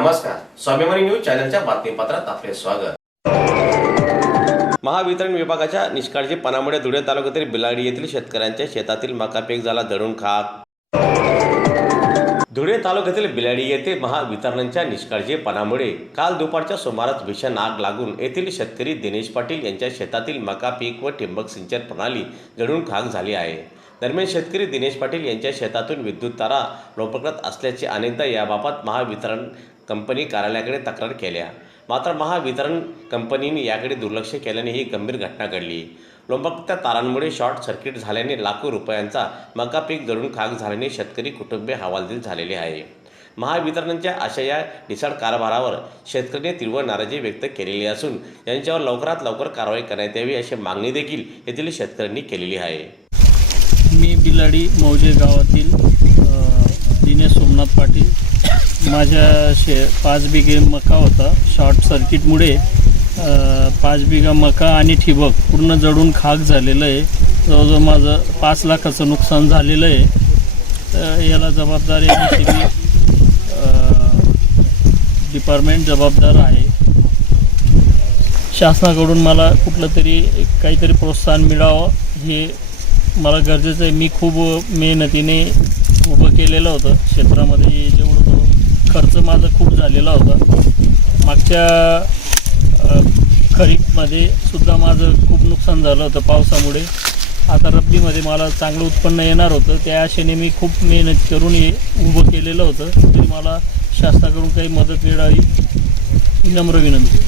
नमस्कार स्वाभिमानी न्यूज चॅनलच्या बातमीपत्रात आपले स्वागत. महावितरण विभागाच्या निष्काळजीपणामुळे धुळे तालुक्यातील बिलाडी येथील शेतकऱ्यांच्या शेतातील मका पीक झाला दडून खाक. धुळे तालुक्यातील बिलाडी येथे महावितरणच्या निष्काळजीपणामुळे काल दुपारच्या सुमारास भीषण आग लागून येथील शेतकरी दिनेश पाटील यांच्या शेतातील मका पीक व ठिंबक सिंचन प्रणाली जळून खाक झाली आहे. दरम्यान शेतकरी दिनेश पाटील यांच्या शेतातून विद्युत तारा लोपकत असल्याचे अनेकदा याबाबत महावितरण कंपनी कार्यालयाकडे तक्रार केल्या. मात्र महावितरण कंपनीने याकडे दुर्लक्ष केल्याने ही गंभीर घटना घडली. लोंबकत्या तारांमुळे शॉर्ट सर्किट झाल्याने लाखो रुपयांचा मका पीक जळून खाक झाल्याने शेतकरी कुटुंबे हवालदिल झालेले आहे. महावितरणच्या अशा या ढिसाळ कारभारावर शेतकऱ्यांनी तीव्र नाराजी व्यक्त केलेली असून यांच्यावर लवकरात लवकर कारवाई करण्यात यावी अशी मागणी देखील येथील शेतकऱ्यांनी केलेली आहे. मी बिलाडी मौजे गावातील दिनेश सोमनाथ पाटील माझ्या शे पाच बिघे मका होता शॉर्ट सर्किटमुळे. पाच बिघा मका आणि ठिबक पूर्ण जडून खाक झालेलं आहे. जवळजवळ माझं पाच लाखाचं नुकसान झालेलं आहे. तर याला जबाबदार डिपार्टमेंट जबाबदार आहे. शासनाकडून मला कुठलं तरी काहीतरी प्रोत्साहन मिळावं हे मला गरजेचं आहे. मी खूप मेहनतीने उभं केलेलं होतं. क्षेत्रामध्ये जेवढं तो खर्च माझा खूप झालेला होता. मागच्या खरीपमध्ये सुद्धा माझं खूप नुकसान झालं होतं पावसामुळे. आता रब्बीमध्ये मला चांगलं उत्पन्न येणार होतं. त्या आशेने मी खूप मेहनत करून हे उभं केलेलं होतं. तरी मला शासनाकडून काही मदत मिळावी नम्र विनंती.